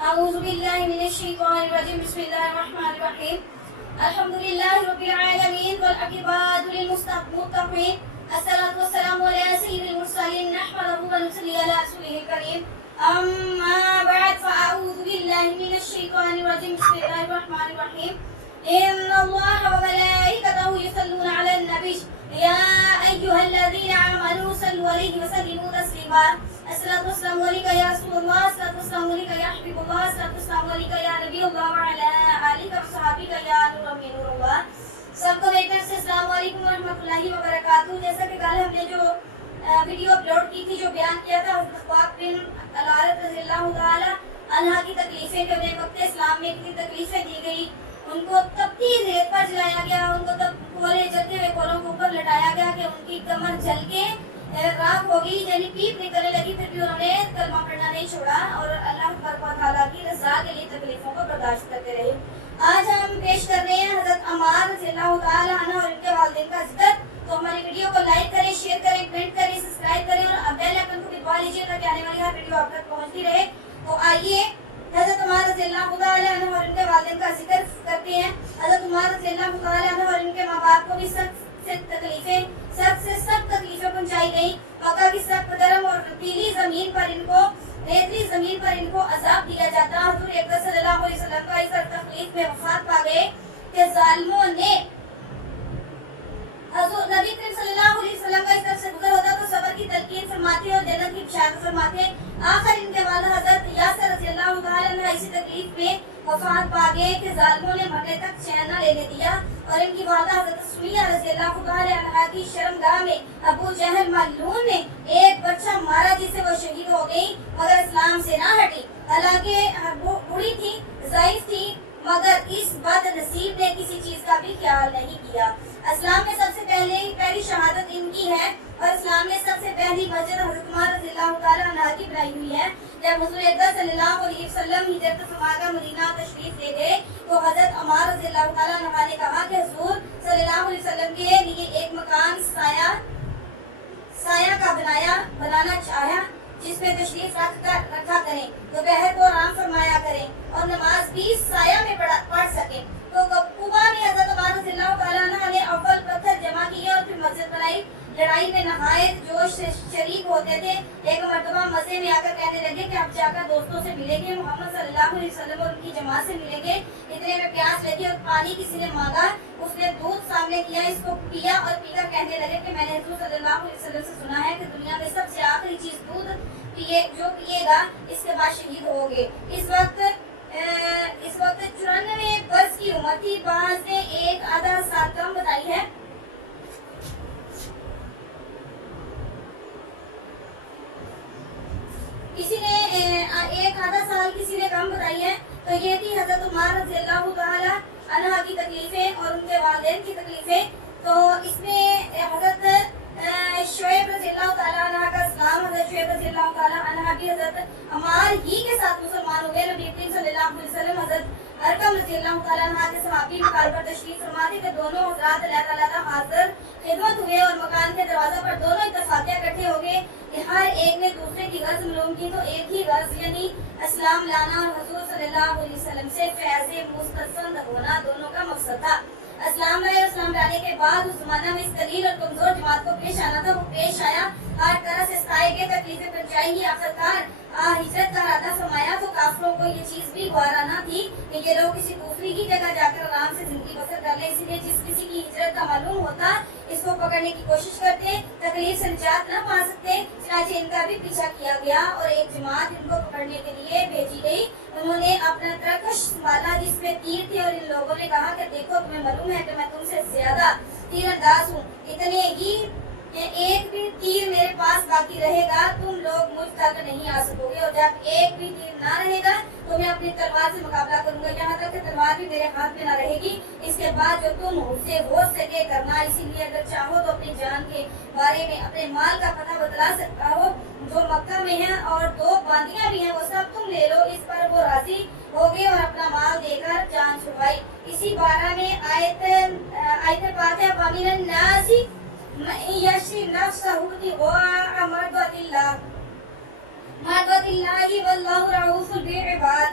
أعوذ بالله من الشيطان الرجيم بسم الله الرحمن الرحيم الحمد لله رب العالمين والعاقبة للمتقين الصلاة والسلام على سيد المرسلين نحمده ونصلي على رسوله الكريم أما بعد فأعوذ بالله من الشيطان الرجيم بسم الله الرحمن الرحيم إن الله وملائكته يصلون على النبي يا أيها الذين آمنوا صلوا عليه وسلموا تسليما الصلاة والسلام عليك يا رسول الله الصلاة والسلام عليك يا حبيب الله الصلاة والسلام عليك يا نبي الله وعلى آلك وصحابك يا نور من نور الله سب کو ایک طرف سے السلام علیکم ورحمۃ اللہ وبرکاتہ. جیسا کہ کل ہم نے جو ویڈیو اپلوڈ کی تھی جو بیان کیا تھا حضرت خواجہ بن الحارث رضی اللہ تعالی عنہ کی تکلیفیں کہ انہیں وقت اسلام میں کتنی تکلیفیں دی گئی, ان کو تپتی ریت پر جلایا گیا, ان کو تب کولے جلتے ہوئے کولوں کے اوپر لٹایا گیا کہ ان کی کمر جل کے راکھ ہو گئی, یعنی پیپ نکلنے لگی, پھر بھی انہوں نے کلمہ پڑھنا نہیں چھوڑا اور اللہ تبارک و تعالیٰ کی رضا کے لیے تکلیفوں کو برداشت کرتے رہے. آج ہم پیش کر رہے ہیں حضرت عمار رضی اللہ تعالیٰ عنہ اور ان کے والدین کا ذکر. تو ہماری ویڈیو کو لائک کریں, شیئر کریں, کمنٹ کریں, سبسکرائب کریں اور بیل آئیکن کو بھی دبا لیجیے تاکہ آنے والی ہر ویڈیو آپ تک پہنچتی رہے. تو آئیے حضرت عمار رضی اللہ تعالیٰ عنہ اور ان کے والدین کا ذکر کرتے ہیں. حضرت عمار رضی اللہ تعالیٰ عنہ اور ان کے ماں باپ کو بھی سخت سے سخت تکلیفیں پہنچائی گئی. مکہ کی سخت گرم اور ریتیلی زمین پر ان کو عذاب دیا جاتا. حضور اکرم صلی اللہ علیہ وسلم کا اس تکلیف میں وفات پا گئے کہ ظالموں نے حضور نبی کریم صلی اللہ علیہ وسلم کا اس طرف سے گزر ہوتا تو صبر کی تلقین فرماتے اور جنت کی بشارت فرماتے. آخر ان کے والد حضرت یاسر رضی اللہ تعالیٰ عنہ اسی تکلیف میں وفات پا گئے کہ ظالموں نے مرنے تک چین نہ لینے دیا, اور ان کی والدہ حضرت سمیہ رضی اللہ تعالیٰ عنہ کی شرمگاہ میں ابو جہل ملعون نے ایک بچہ مارا جس سے وہ شہید ہو گئی مگر اسلام سے نہ ہٹی. حالانکہ بوڑھی تھی, ضعیف تھی, مگر اس بد نصیب نے کسی چیز کا بھی خیال نہیں کیا. اسلام میں سب سے پہلی شہادت ان کی ہے اور اسلام میں سب سے پہلی مسجد حضرت عمر رضی اللہ تعالیٰ عنہ کی بنائی ہوئی ہے. جب حضور اکرم صلی اللہ علیہ وسلم ہجرت فرما کر مدینہ تشریف لے گئے تو حضرت عمار رضی اللہ تعالیٰ عنہ نے کہا کہ حضور صلی اللہ علیہ وسلم کے لیے ایک مکان سایہ کا بنانا چاہا جس میں تشریف رکھا کریں, دوپہر کو آرام فرمایا کریں اور نماز بھی سایہ میں پڑھ سکیں. تو قباء میں حضرت عمار رضی اللہ تعالیٰ عنہ نے اول پتھر جمع کیے اور پھر مسجد بنائی. لڑائی میں نہایت جوش سے شریک ہوتے تھے. ایک مرتبہ مزے میں آ کر کہنے لگے کہ اب جا کر دوستوں سے ملیں گے, محمد صلی اللہ علیہ وسلم اور ان کی جماعت سے ملیں گے. اتنے میں پیاس لگی اور پانی کسی نے مانگا, اس نے دودھ سامنے کیا, اس کو پیا اور پی کر کہنے لگے کہ میں نے حضور صلی اللہ علیہ وسلم سے سنا ہے کہ دنیا میں سب سے آخری چیز دودھ جو پیے گا اس کے بعد شہید ہوگے. اس وقت 94 برس کی عمر تھی. بعض نے ایک آدھا سال کم بتائی ہے. کسی نے کم بتائی ہے. تو یہ تھی حضرت عمار رضی اللہ تعالیٰ عنہ کی تکلیفیں اور ان کے والدین کی تکلیفیں. تو اس میں حضرت شعیب رضی اللہ تعالیٰ عنہ کا اسلام, حضرت شعیب رضی اللہ تعالیٰ عنہ بھی حضرت عمار ہی کے ساتھ مسلمان ہو گئے. نبی کریم صلی اللہ علیہ وسلم حضرت ارقم رضی اللہ تعالیٰ عنہ کے صحابی مقام پر تشریف فرما تھے کہ دونوں حضرات اللہ تعالیٰ حاضر خدمت ہوئے اور مکان کے دروازہ پر دونوں اتفاقیہ اکٹھے ہو گئے. ہر ایک نے دوسرے کی غرض معلوم کی تو ایک ہی غرض یعنی اسلام لانا اور حضور صلی اللہ علیہ وسلم سے فیض مستفند ہونا دونوں کا مقصد تھا. اسلام لائے, اسلام لانے کے بعد اس زمانہ میں اس قلیل اور کمزور جماعت کو پیش آنا تھا. وہ پیش آیا, ہر طرح سے ستائے گئے, تکلیفیں پہنچائی گی. آخرکار ہجرت کا ارادہ فرمایا تو کافروں کو یہ چیز بھی گوارا نہ تھی کہ یہ لوگ کسی دوسری کی جگہ جا کر آرام سے زندگی بسر کر لیں. اسی لیے جس کسی کی ہجرت کا معلوم ہوتا اس کو پکڑنے کی کوشش کرتے, تکلیف سے نجات نہ پا سکتے. چنانچہ ان کا بھی پیچھا کیا گیا اور ایک جماعت ان کو پکڑنے کے لیے بھیجی گئی. انہوں نے اپنا ترکش سنبھالا جس میں تیر تھے اور ان لوگوں نے کہا کہ دیکھو تمہیں معلوم ہے کہ میں تم سے زیادہ تیر انداز ہوں, اتنے ہی ایک بھی تیر میرے پاس باقی رہے گا تم لوگ مجھ تک نہیں آ سکو گے, اور جب ایک بھی تیر نہ رہے گا تو میں اپنی تلوار سے مقابلہ کروں گا, یہاں تک کہ تلوار بھی میرے ہاتھ میں نہ رہے گی. اس کے بعد جو تم اسے ہو سکے کرنا. اسی لیے اگر چاہو تو اپنی جان کے بارے میں اپنے مال کا پتہ بتلا سکتا ہو جو مکہ میں ہیں, اور 2 باندیاں بھی ہیں وہ سب تم لے لو. اس پر وہ راضی ہو گئے اور اپنا مال دے کر جان چھڑوائی. اسی بارہ میں آیت پاک ہے وَمِنَ النَّاسِ مَن يَشْرِي نَفْسَهُ ابْتِغَاءَ مرضات اللہ واللہ رؤوف بالعباد.